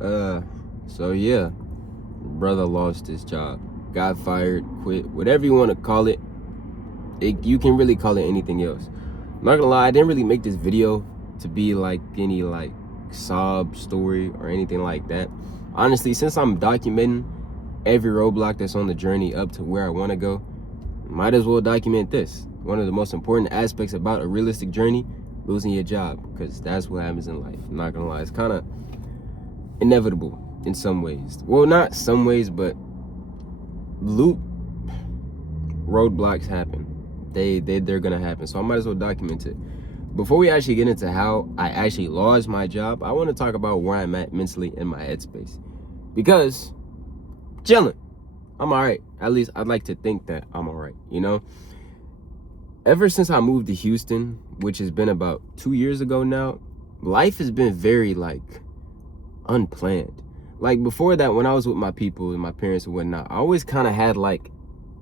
Uh, so yeah, brother lost his job, got fired, quit, whatever you want to call it. You can really call it anything else. I'm not gonna lie, I didn't really make this video to be like any like sob story or anything like that. Honestly, since I'm documenting every roadblock that's on the journey up to where I want to go, might as well document this. One of the most important aspects about a realistic journey, losing your job, because that's what happens in life. I'm not gonna lie, it's kind of inevitable in some ways. Well, not some ways, but roadblocks happen. They're gonna happen. So I might as well document it. Before we actually get into how I actually lost my job, I want to talk about where I'm at mentally in my headspace. Because chilling. I'm alright. At least I'd like to think that I'm alright, you know? Ever since I moved to Houston, which has been about 2 years ago now, life has been very like unplanned. Like before that, when I was with my people and my parents and whatnot, I always kind of had like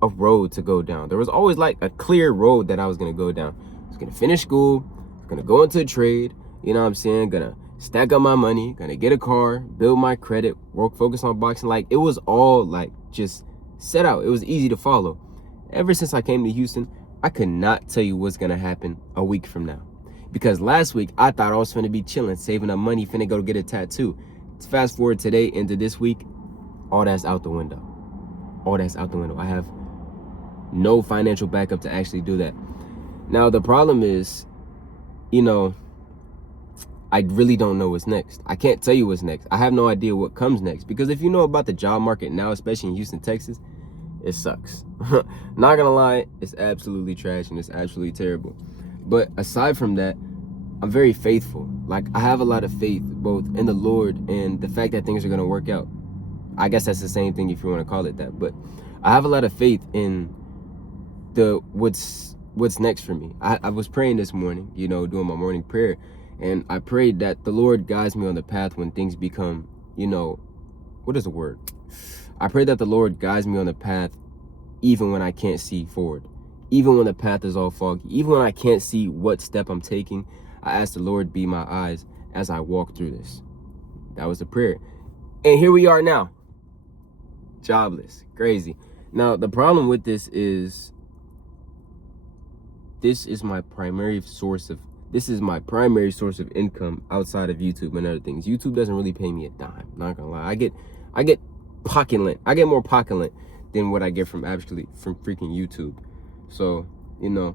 a road to go down. There was always like a clear road that I was gonna go down. I was gonna finish school, gonna go into a trade, you know what I'm saying? Gonna stack up my money, gonna get a car, build my credit, focus on boxing. Like it was all like just set out. It was easy to follow. Ever since I came to Houston, I could not tell you what's gonna happen a week from now. Because last week I thought I was finna be chilling, saving up money, finna go get a tattoo. Fast forward today into this week, all that's out the window. All that's out the window. I have no financial backup to actually do that. Now the problem is, you know, I really don't know what's next. I can't tell you what's next. I have no idea what comes next, because if you know about the job market now, especially in Houston, Texas, it sucks. Not gonna lie, it's absolutely trash and it's absolutely terrible. But aside from that, I'm very faithful. Like I have a lot of faith both in the Lord and the fact that things are gonna work out. I guess that's the same thing if you want to call it that. But I have a lot of faith in the what's next for me. I was praying this morning, you know, doing my morning prayer, and I prayed that the Lord guides me on the path when things become, you know, what is the word? I pray that the Lord guides me on the path even when I can't see forward, even when the path is all foggy, even when I can't see what step I'm taking. I ask the Lord be my eyes as I walk through this. That was the prayer. And here we are now, jobless. Crazy. Now, the problem with this is my primary source of income outside of YouTube and other things. YouTube doesn't really pay me a dime, not gonna lie. I get pocket lint. I get more pocket lint than what I get from freaking YouTube. So, you know,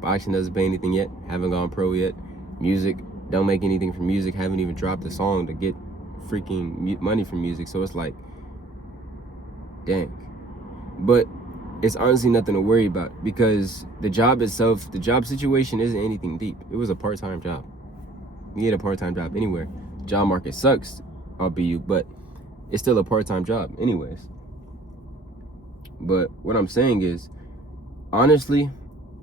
boxing doesn't pay anything yet. Haven't gone pro yet. Music, don't make anything from music. Haven't even dropped a song to get freaking money from music. So it's like, dang. But it's honestly nothing to worry about, because the job itself, the job situation isn't anything deep. It was a part-time job. You get a part-time job anywhere. Job market sucks, albeit, but it's still a part-time job anyways. But what I'm saying is, honestly,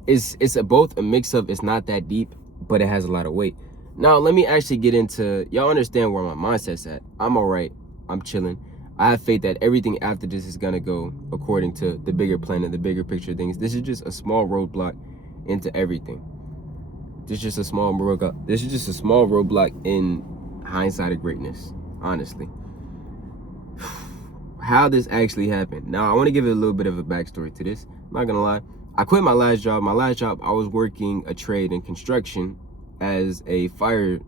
it's both a mix of it's not that deep, but it has a lot of weight. Now, let me actually get into, y'all understand where my mindset's at. I'm all right. I'm chilling. I have faith that everything after this is going to go according to the bigger plan and the bigger picture of things. This is just a small roadblock into everything. This is just a small roadblock in hindsight of greatness, honestly. How this actually happened. Now, I want to give it a little bit of a backstory to this. I'm not going to lie. I quit my last job. My last job, I was working a trade in construction as a fire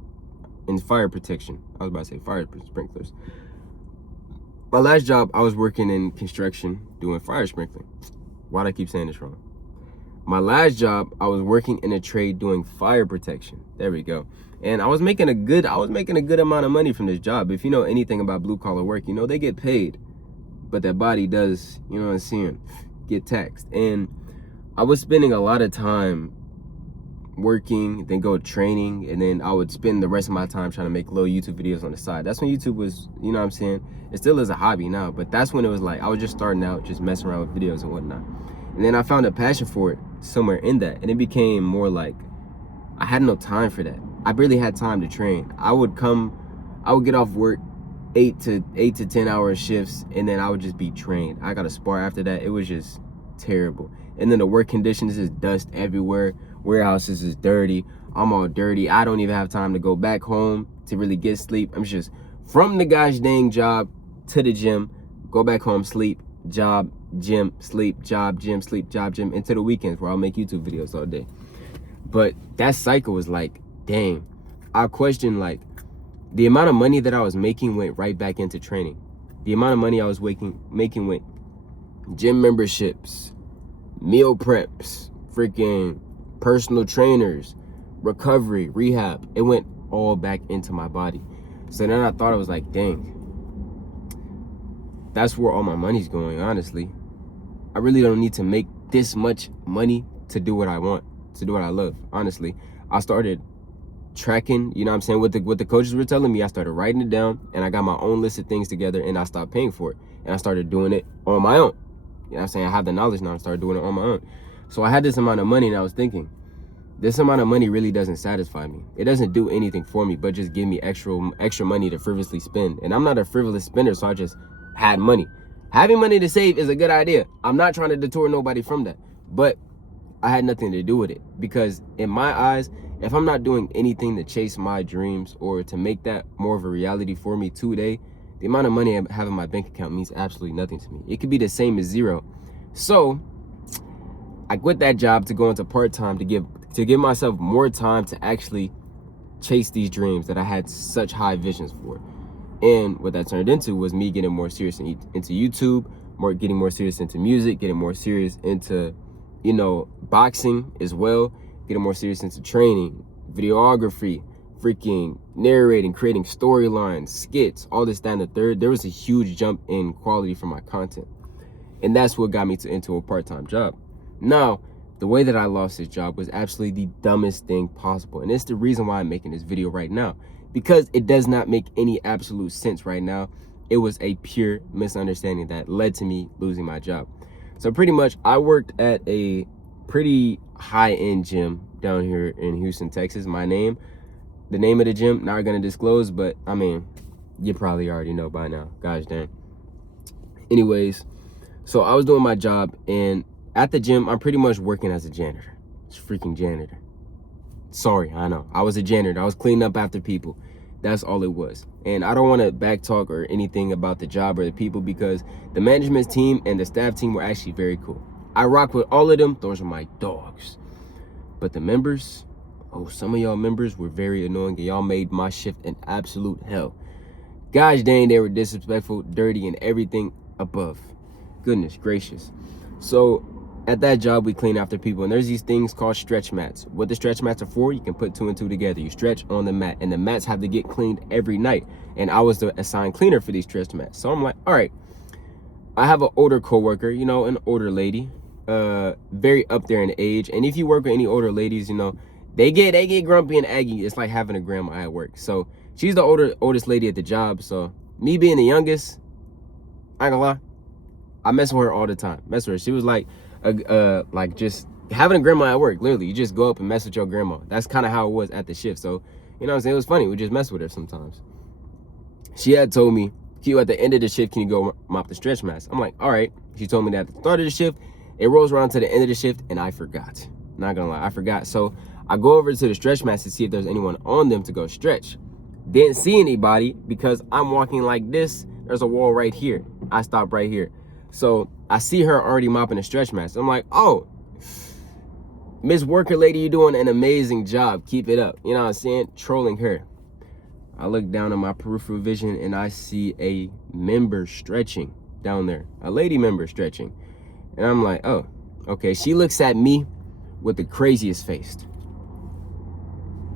protection. I was about to say fire sprinklers. My last job, I was working in construction doing fire sprinkling. Why'd I keep saying this wrong? My last job, I was working in a trade doing fire protection. There we go. And I was making a good amount of money from this job. If you know anything about blue collar work, you know they get paid, but their body does, you know what I'm saying, get taxed. And I was spending a lot of time working, then go training, and then I would spend the rest of my time trying to make little YouTube videos on the side. That's when YouTube was, you know what I'm saying, it still is a hobby now, but that's when it was like I was just starting out, just messing around with videos and whatnot. And then I found a passion for it somewhere in that, and it became more like I had no time for that. I barely had time to train. I would get off work 8 to 10 hour shifts, and then I would just be trained. I got a spar after that. It was just terrible. And then the work conditions is dust everywhere. Warehouses is dirty. I'm all dirty. I don't even have time to go back home to really get sleep. I'm just from the gosh dang job to the gym, go back home, sleep, job, gym, sleep, job, gym, sleep, job, gym, into the weekends where I'll make YouTube videos all day. But that cycle was like, dang. I questioned, like, the amount of money that I was making went right back into training. The amount of money I was making went gym memberships, meal preps, freaking personal trainers, recovery, rehab. It went all back into my body. So then I thought, I was like, dang, that's where all my money's going, honestly. I really don't need to make this much money to do what I want, to do what I love, honestly. I started tracking, you know what I'm saying, what the coaches were telling me. I started writing it down, and I got my own list of things together, and I stopped paying for it. And I started doing it on my own. You know what I'm saying? I have the knowledge now, I started doing it on my own. So I had this amount of money, and I was thinking, this amount of money really doesn't satisfy me. It doesn't do anything for me, but just give me extra money to frivolously spend. And I'm not a frivolous spender, so I just had money. Having money to save is a good idea. I'm not trying to detour nobody from that. But I had nothing to do with it, because in my eyes, if I'm not doing anything to chase my dreams or to make that more of a reality for me today, the amount of money I have in my bank account means absolutely nothing to me. It could be the same as zero. So I quit that job to go into part-time to give myself more time to actually chase these dreams that I had such high visions for. And what that turned into was me getting more serious into YouTube, getting more serious into music, getting more serious into, you know, boxing as well, getting more serious into training, videography, freaking narrating, creating storylines, skits, all this, that, and the third. There was a huge jump in quality for my content. And that's what got me into a part-time job. Now, the way that I lost this job was absolutely the dumbest thing possible. And it's the reason why I'm making this video right now, because it does not make any absolute sense right now. It was a pure misunderstanding that led to me losing my job. So pretty much, I worked at a pretty high-end gym down here in Houston, Texas. The name of the gym, not gonna disclose, but I mean, you probably already know by now. Gosh dang. Anyways, so I was doing my job, and at the gym, I'm pretty much working as a janitor. It's a freaking janitor. Sorry, I know. I was a janitor. I was cleaning up after people. That's all it was. And I don't want to backtalk or anything about the job or the people, because the management team and the staff team were actually very cool. I rock with all of them. Those are my dogs. But the members, some of y'all members were very annoying, and y'all made my shift an absolute hell. Gosh dang, they were disrespectful, dirty, and everything above. Goodness gracious. So at that job, we clean after people, and there's these things called stretch mats. What the stretch mats are for, you can put two and two together. You stretch on the mat, and the mats have to get cleaned every night. And I was the assigned cleaner for these stretch mats. So I'm like, all right, I have an older coworker, you know, an older lady, very up there in age. And if you work with any older ladies, you know, they get grumpy and aggy. It's like having a grandma at work. So she's the oldest lady at the job. So me being the youngest, I ain't gonna lie, I mess with her all the time. Mess with her. She was like just having a grandma at work. Literally, you just go up and mess with your grandma. That's kind of how it was at the shift. So, you know what I'm saying? It was funny. We just mess with her sometimes. She had told me, Q, at the end of the shift, can you go mop the stretch mats? I'm like, all right. She told me that at the start of the shift. It rolls around to the end of the shift, and I forgot. Not gonna lie, I forgot. So I go over to the stretch mats to see if there's anyone on them to go stretch. Didn't see anybody, because I'm walking like this. There's a wall right here. I stopped right here. So I see her already mopping the stretch mats. I'm like, oh, Miss Worker Lady, you're doing an amazing job. Keep it up. You know what I'm saying? Trolling her. I look down at my peripheral vision, and I see a member stretching down there. A lady member stretching. And I'm like, oh, okay. She looks at me with the craziest face.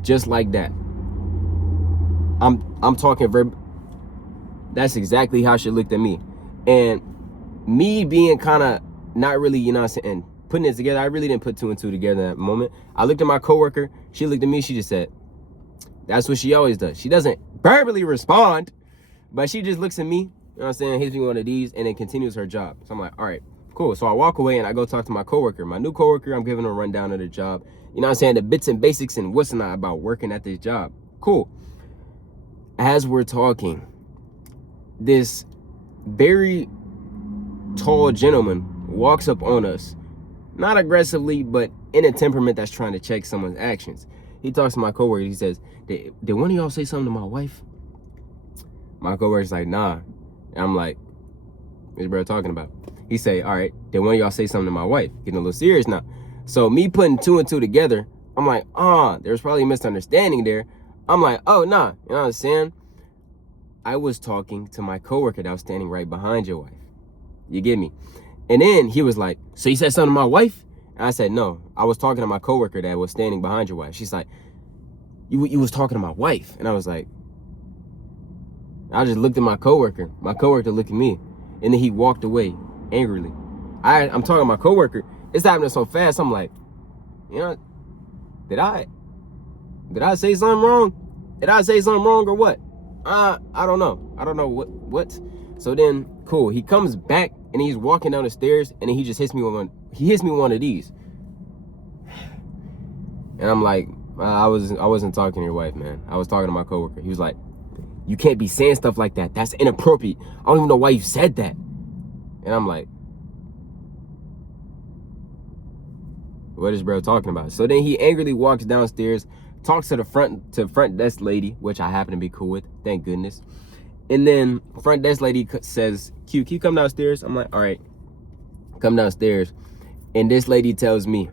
Just like that. I'm talking that's exactly how she looked at me. And me being kind of not really, you know what I'm saying, putting it together, I really didn't put two and two together in that moment. I looked at my coworker. She looked at me. She just said, that's what she always does. She doesn't verbally respond, but she just looks at me, you know what I'm saying, hits me one of these, and then continues her job. So I'm like, all right, cool. So I walk away, and I go talk to my coworker. My new coworker, I'm giving her a rundown of the job. You know what I'm saying, the bits and basics and what's not about working at this job. Cool. As we're talking, this very tall gentleman walks up on us, not aggressively, but in a temperament that's trying to check someone's actions. He talks to my coworker. He says, did one of y'all say something to my wife? My coworker's like, nah. And I'm like, what's bro talking about? He say, all right, did one of y'all say something to my wife? Getting a little serious now. So me putting two and two together, I'm like, there's probably a misunderstanding there. I'm like, oh, nah. You know what I'm saying? I was talking to my coworker that was standing right behind your wife. You get me? And then he was like, so you said something to my wife? And I said, no, I was talking to my coworker that was standing behind your wife. She's like, you was talking to my wife. And I was like, I just looked at my coworker. My coworker looked at me. And then he walked away angrily. I'm talking to my coworker. It's happening so fast. I'm like, you know, did I say something wrong? Did I say something wrong or what? I don't know. I don't know what. So then, cool. He comes back and he's walking down the stairs and then he just hits me with one. He hits me with one of these. And I'm like, I wasn't talking to your wife, man. I was talking to my coworker. He was like, you can't be saying stuff like that. That's inappropriate. I don't even know why you said that. And I'm like, what is bro talking about? So then he angrily walks downstairs, talks to the front desk lady, which I happen to be cool with, thank goodness. And then front desk lady says, Q, can you come downstairs? I'm like, all right, come downstairs. And this lady tells me,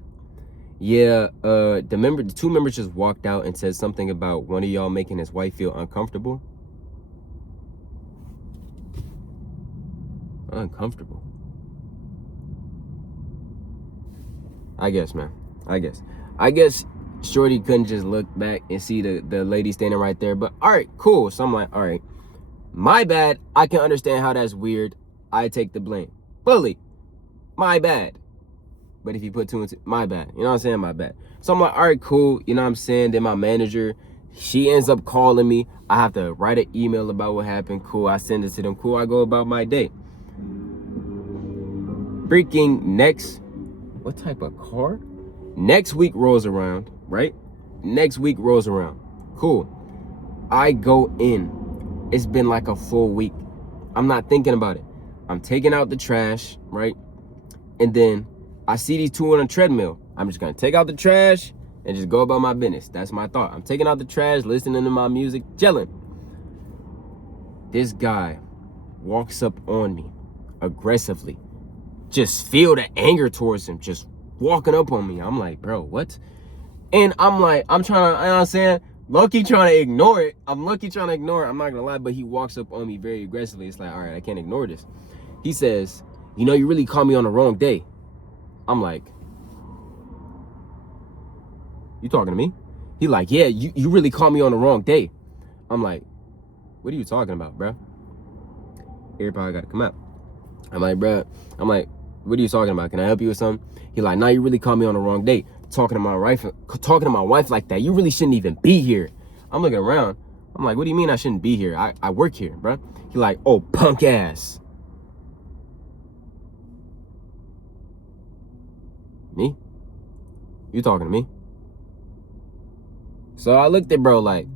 yeah, the two members just walked out and said something about one of y'all making his wife feel uncomfortable. Uncomfortable. I guess, man. I guess Shorty couldn't just look back and see the lady standing right there. But all right, cool. So I'm like, all right, my bad. I can understand how that's weird. I take the blame fully. My bad. But if you put two and two, my bad. You know what I'm saying? My bad. So I'm like, all right, cool. You know what I'm saying? Then my manager, she ends up calling me. I have to write an email about what happened. Cool. I send it to them. Cool. I go about my day. Freaking what type of car? Next week rolls around, right? Next week rolls around. Cool. I go in. It's been like a full week. I'm not thinking about it. I'm taking out the trash, right? And then I see these two on a treadmill. I'm just gonna take out the trash and just go about my business. That's my thought. I'm taking out the trash, listening to my music, chilling. This guy walks up on me aggressively. Just feel the anger towards him, just walking up on me. I'm like, bro, what? And I'm like, I'm trying to, you know what I'm saying? Lucky trying to ignore it. I'm not gonna lie, but he walks up on me very aggressively. It's like, all right, I can't ignore this. He says, you know, you really caught me on the wrong day. I'm like, you talking to me? He like, yeah, you really caught me on the wrong day. I'm like, what are you talking about, bro? Everybody gotta come out. I'm like, bro, what are you talking about? Can I help you with something? He like, nah, you really caught me on the wrong day. Talking to my wife like that. You really shouldn't even be here. I'm looking around. I'm like, what do you mean I shouldn't be here? I work here, bro. He like, oh, punk ass. Me? You talking to me? So I looked at bro like,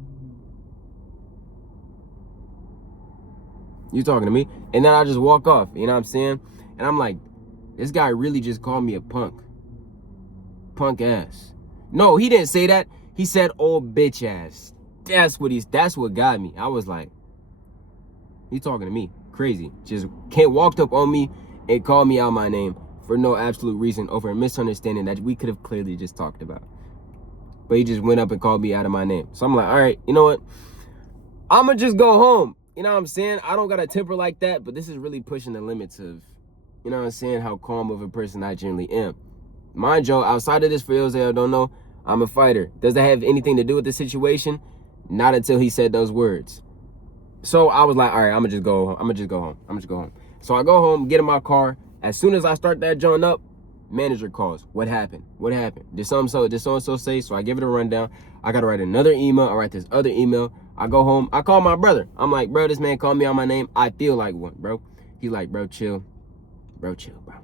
you talking to me? And then I just walk off, you know what I'm saying? And I'm like, this guy really just called me a punk. Punk ass. No, he didn't say that. He said old bitch ass. That's what got me. I was like, he talking to me. Crazy. Just walked up on me and called me out my name for no absolute reason over a misunderstanding that we could have clearly just talked about. But he just went up and called me out of my name. So I'm like, all right, you know what? I'ma just go home. You know what I'm saying? I don't got a temper like that, but this is really pushing the limits of, you know what I'm saying, how calm of a person I generally am. Mind you, outside of this, for those that don't know, I'm a fighter. Does that have anything to do with the situation? Not until he said those words. So I was like, all right, I'm gonna just go home. So I go home, get in my car. As soon as I start that joint up, manager calls. What happened? Did so-and-so say? So I give it a rundown. I gotta write another email. I write this other email. I go home. I call my brother. I'm like, bro, this man called me out my name. I feel like one, bro. He like, bro, chill. Bro, chill, bro.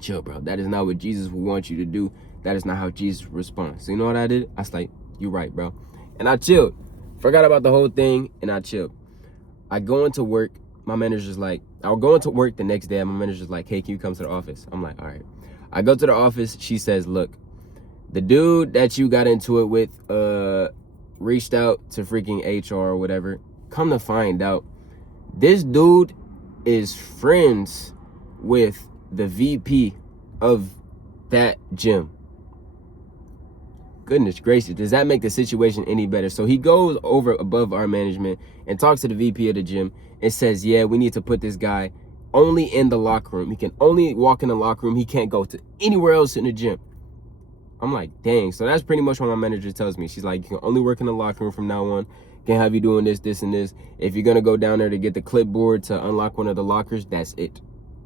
Chill, bro. That is not what Jesus would want you to do. That is not how Jesus responds. So you know what I did? I was like, you right, bro. And I chilled. Forgot about the whole thing, and I chilled. I go into work. My manager's like, I'll go into work the next day. And my manager's like, hey, can you come to the office? I'm like, all right. I go to the office. She says, look, The dude that you got into it with reached out to freaking HR or whatever. Come to find out, this dude is friends with the VP of that gym. Goodness gracious, does that make the situation any better? So he goes over above our management and talks to the VP of the gym and says, yeah, we need to put this guy only in the locker room. He can only walk in the locker room. He can't go to anywhere else in the gym. I'm like, dang. So that's pretty much what my manager tells me. She's like, you can only work in the locker room from now on. Can't have you doing this, this, and this. If you're going to go down there to get the clipboard to unlock one of the lockers, that's it.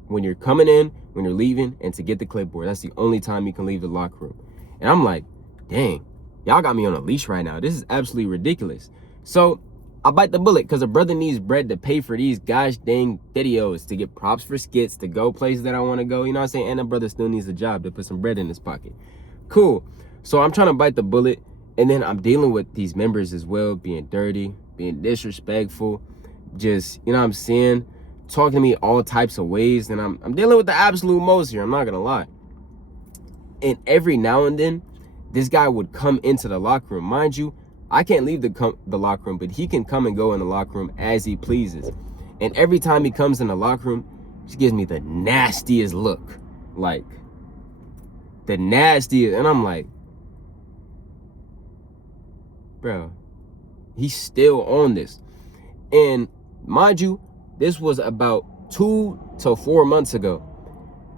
When you're coming in, when you're leaving, and to get the clipboard, that's the only time you can leave the locker room. And I'm like, dang, y'all got me on a leash right now. This is absolutely ridiculous. So I bite the bullet because a brother needs bread to pay for these gosh dang videos, to get props for skits, to go places that I want to go. You know what I'm saying? And the brother still needs a job to put some bread in his pocket. Cool. So I'm trying to bite the bullet, and then I'm dealing with these members as well, being dirty, being disrespectful, just, you know what I'm saying, talking to me all types of ways. And I'm dealing with the absolute most here, I'm not gonna lie. And every now and then, this guy would come into the locker room. Mind you, I can't leave the locker room, but he can come and go in the locker room as he pleases. And every time he comes in the locker room, he gives me the nastiest look. Like, the nastiest. And I'm like, bro, he's still on this. And mind you, this was about 2 to 4 months ago.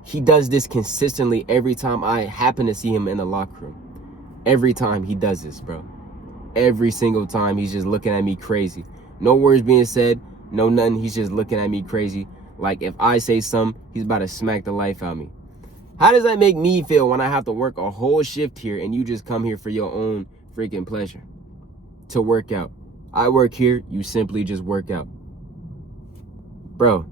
He does this consistently every time I happen to see him in the locker room. Every time he does this, bro. Every single time he's just looking at me crazy. No words being said, no nothing. He's just looking at me crazy. Like if I say something, he's about to smack the life out of me. How does that make me feel when I have to work a whole shift here and you just come here for your own freaking pleasure to work out? I work here, you simply just work out. Bro,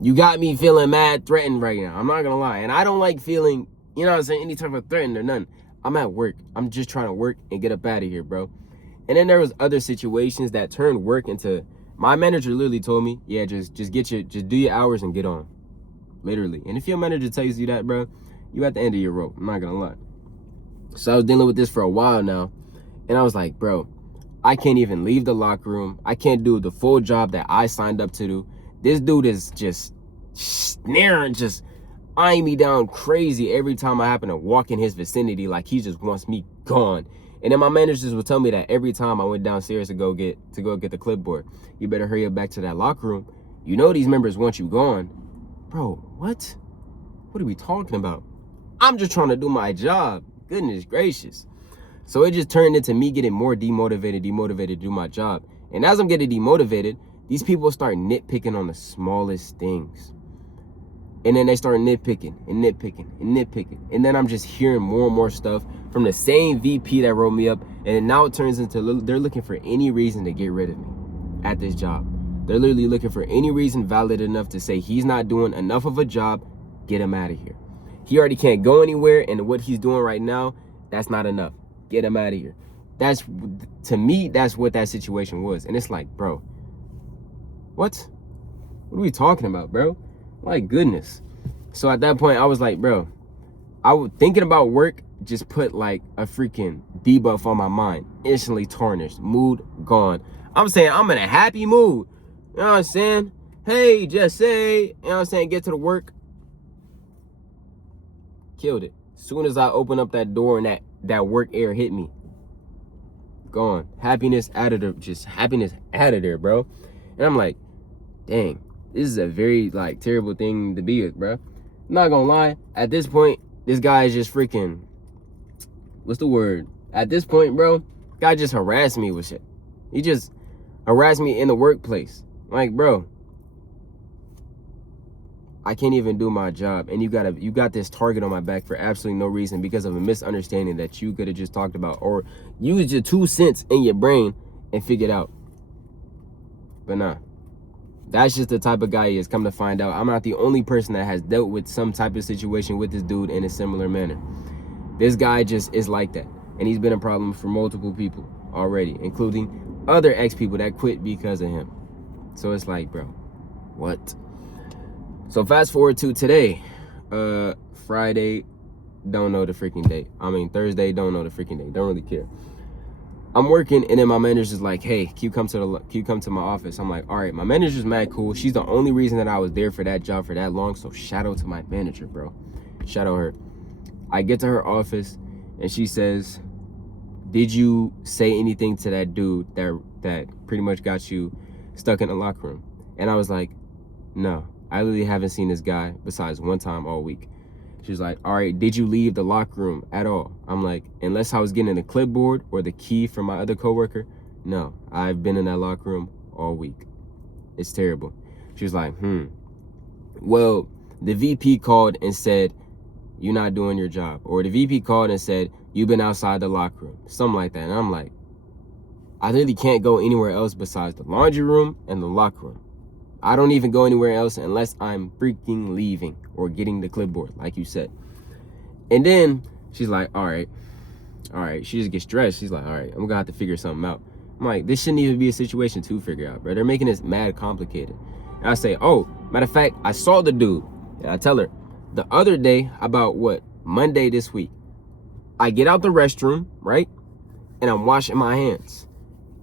you got me feeling mad threatened right now. I'm not gonna lie. And I don't like feeling, you know what I'm saying, any type of threatened or nothing. I'm at work. I'm just trying to work and get up out of here, bro. And then there was other situations that turned work into, my manager literally told me, yeah, just do your hours and get on. Literally. And if your manager tells you that, bro, you at the end of your rope. I'm not gonna lie. So I was dealing with this for a while now. And I was like, bro, I can't even leave the locker room. I can't do the full job that I signed up to do. This dude is just snaring, just eyeing me down crazy every time I happen to walk in his vicinity, like he just wants me gone. And then my managers would tell me that every time I went downstairs to go get the clipboard, you better hurry up back to that locker room. You know these members want you gone. Bro, what? What are we talking about? I'm just trying to do my job. Goodness gracious. So it just turned into me getting more demotivated to do my job. And as I'm getting demotivated, these people start nitpicking on the smallest things. And then they start nitpicking. And then I'm just hearing more and more stuff from the same VP that wrote me up. And now it turns into they're looking for any reason to get rid of me at this job. They're literally looking for any reason valid enough to say he's not doing enough of a job. Get him out of here. He already can't go anywhere. And what he's doing right now, that's not enough. Get him out of here. That's, to me, that's what that situation was. And it's like, bro, what are we talking about, bro? My goodness. So at that point, I was like, bro, thinking about work just put like a freaking debuff on my mind. Instantly tarnished. Mood gone. I'm saying I'm in a happy mood. You know what I'm saying? Hey, just say, you know what I'm saying? Get to the work. Killed it. As soon as I opened up that door and that work air hit me. Gone. Happiness out of there. Just happiness out of there, bro. And I'm like, dang, this is a very like terrible thing to be with, bro. I'm not gonna lie. At this point, this guy is just freaking, what's the word? At this point, bro, guy just harassed me with shit. He just harassed me in the workplace. Like, bro, I can't even do my job, and you got this target on my back for absolutely no reason because of a misunderstanding that you could have just talked about or used your 2 cents in your brain and figured out. But nah, that's just the type of guy he is. Come to find out, I'm not the only person that has dealt with some type of situation with this dude in a similar manner. This guy just is like that, and he's been a problem for multiple people already, including other ex-people that quit because of him. So it's like, bro, what? So fast forward to today, Friday, don't know the freaking date. I mean, Thursday, don't know the freaking date. Don't really care. I'm working, and then my manager's like, hey, can you come to my office? I'm like, all right. My manager's mad cool. She's the only reason that I was there for that job for that long. So shout out to my manager, bro. Shout out her. I get to her office, and she says, did you say anything to that dude that pretty much got you stuck in the locker room? And I was like, no, I literally haven't seen this guy besides one time all week. She's like, all right, did you leave the locker room at all? I'm like, unless I was getting the clipboard or the key from my other coworker, no, I've been in that locker room all week. It's terrible. She was like, well, the VP called and said, you're not doing your job. Or the VP called and said, you've been outside the locker room. Something like that. And I'm like, I literally can't go anywhere else besides the laundry room and the locker room. I don't even go anywhere else unless I'm freaking leaving or getting the clipboard, like you said. And then she's like, all right. She just gets stressed. She's like, all right, I'm gonna have to figure something out. I'm like, this shouldn't even be a situation to figure out, bro. They're making this mad complicated. And I say, oh, matter of fact, I saw the dude. And I tell her, the other day, about Monday this week, I get out the restroom, right? And I'm washing my hands.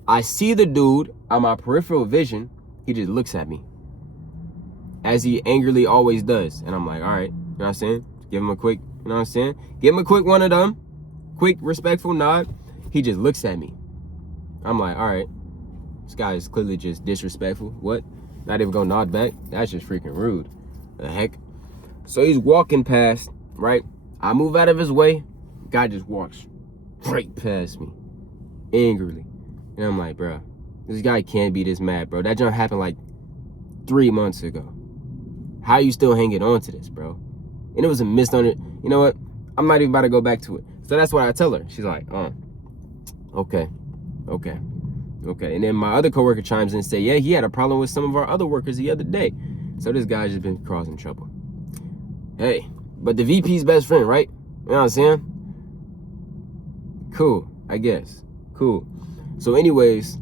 I see the dude on my peripheral vision. He just looks at me, as he angrily always does. And I'm like, all right, you know what I'm saying? Give him a quick, you know what I'm saying? Give him a quick one of them, quick respectful nod. He just looks at me. I'm like, all right, this guy is clearly just disrespectful. What? Not even gonna nod back? That's just freaking rude. The heck? So he's walking past, right? I move out of his way. Guy just walks right past me, angrily. And I'm like, bro, this guy can't be this mad, bro. That jump happened like 3 months ago. How you still hanging on to this, bro? And it was a misunderstanding. You know what? I'm not even about to go back to it. So that's what I tell her. She's like, okay. And then my other coworker chimes in and say, yeah, he had a problem with some of our other workers the other day. So this guy's just been causing trouble. Hey, but the VP's best friend, right? You know what I'm saying? Cool, I guess. Cool. So anyways,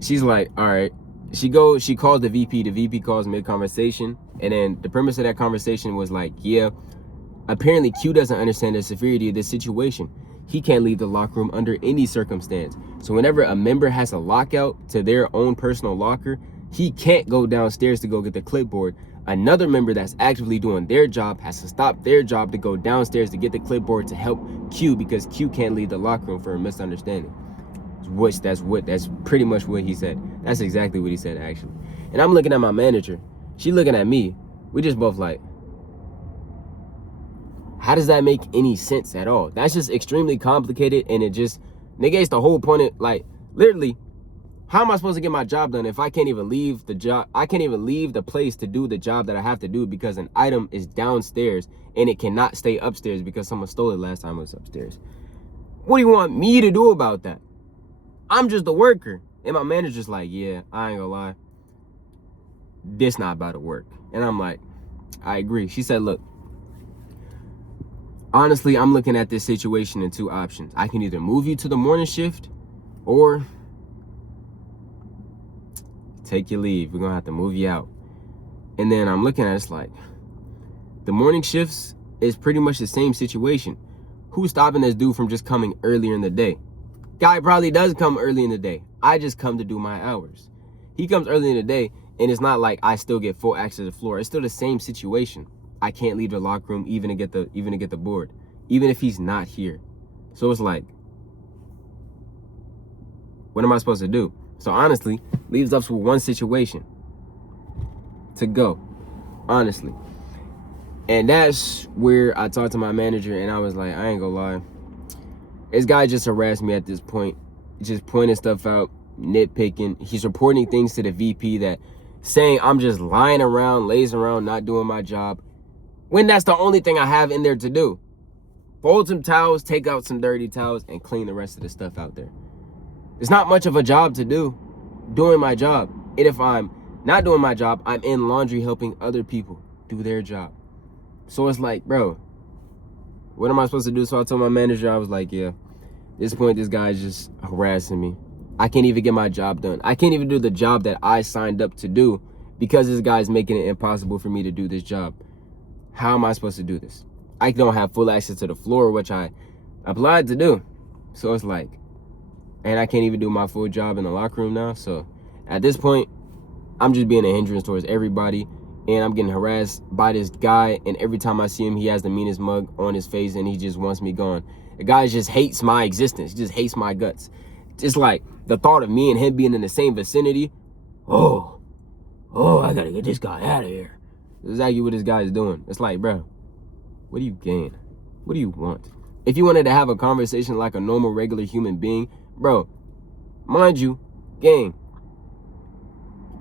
she's like, all right. She calls the VP. The VP calls mid-conversation. And then the premise of that conversation was like, yeah, apparently Q doesn't understand the severity of this situation. He can't leave the locker room under any circumstance. So whenever a member has a lockout to their own personal locker, he can't go downstairs to go get the clipboard. Another member that's actively doing their job has to stop their job to go downstairs to get the clipboard to help Q, because Q can't leave the locker room for a misunderstanding. That's pretty much what he said. That's exactly what he said, actually. And I'm looking at my manager. She looking at me. We just both like, how does that make any sense at all? That's just extremely complicated, and it just negates the whole point of, like, literally, how am I supposed to get my job done if I can't even leave the job? I can't even leave the place to do the job that I have to do because an item is downstairs and it cannot stay upstairs because someone stole it last time it was upstairs. What do you want me to do about that? I'm just a worker. And my manager's like, yeah, I ain't gonna lie, this not about to work. And I'm like, I agree. She said, look, honestly, I'm looking at this situation in two options. I can either move you to the morning shift or take your leave. We're gonna have to move you out. And then I'm looking at it, it's like, the morning shifts is pretty much the same situation. Who's stopping this dude from just coming earlier in the day? Guy probably does come early in the day. I just come to do my hours. He comes early in the day, and it's not like I still get full access to the floor. It's still the same situation. I can't leave the locker room even to get the board, even if he's not here. So it's like, what am I supposed to do? So honestly, leaves us with one situation to go, honestly. And that's where I talked to my manager, and I was like, I ain't gonna lie, this guy just harassed me at this point, just pointing stuff out, nitpicking. He's reporting things to the VP that saying I'm just lying around, lazing around, not doing my job, when that's the only thing I have in there to do. Fold some towels, take out some dirty towels, and clean the rest of the stuff out there. It's not much of a job to do, doing my job. And if I'm not doing my job, I'm in laundry helping other people do their job. So it's like, bro, what am I supposed to do? So I told my manager, I was like, yeah, at this point, this guy's just harassing me. I can't even get my job done. I can't even do the job that I signed up to do because this guy's making it impossible for me to do this job. How am I supposed to do this? I don't have full access to the floor, which I applied to do. So it's like, and I can't even do my full job in the locker room now. So at this point, I'm just being a hindrance towards everybody, and I'm getting harassed by this guy, and every time I see him, he has the meanest mug on his face, and he just wants me gone. The guy just hates my existence. He just hates my guts. Just like the thought of me and him being in the same vicinity. Oh, I gotta get this guy out of here. That's exactly what this guy is doing. It's like, bro, what do you gain? What do you want? If you wanted to have a conversation like a normal, regular human being, bro, mind you, gang,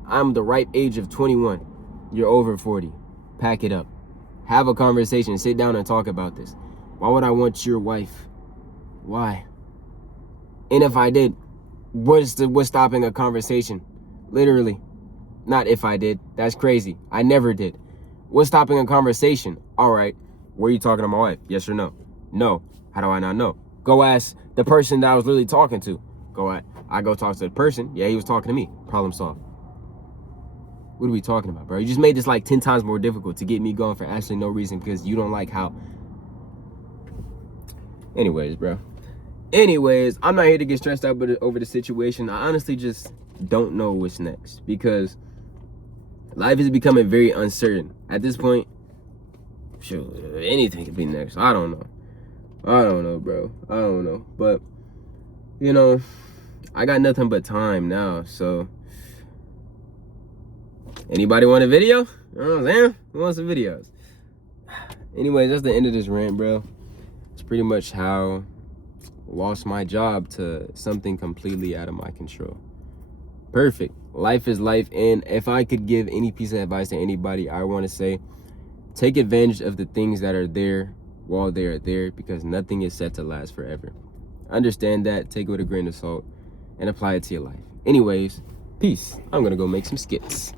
I'm the ripe age of 21. You're over 40. Pack it up. Have a conversation. Sit down and talk about this. Why would I want your wife? Why? And if I did, what's stopping a conversation? Literally. Not if I did. That's crazy. I never did. What's stopping a conversation? All right. Were you talking to my wife? Yes or no? No. How do I not know? Go ask the person that I was literally talking to. I go talk to the person. Yeah, he was talking to me. Problem solved. What are we talking about, bro? You just made this like 10 times more difficult to get me going for absolutely no reason because you don't like how. Anyways, bro. Anyways, I'm not here to get stressed out over the situation. I honestly just don't know what's next because life is becoming very uncertain. At this point, shoot, anything could be next. I don't know, bro. I don't know. But, you know, I got nothing but time now, so. Anybody want a video? You know what I'm saying? Who wants some videos? Anyways, that's the end of this rant, bro. It's pretty much how I lost my job to something completely out of my control. Perfect. Life is life. And if I could give any piece of advice to anybody, I want to say, take advantage of the things that are there while they are there because nothing is set to last forever. Understand that, take it with a grain of salt, and apply it to your life. Anyways, peace. I'm going to go make some skits.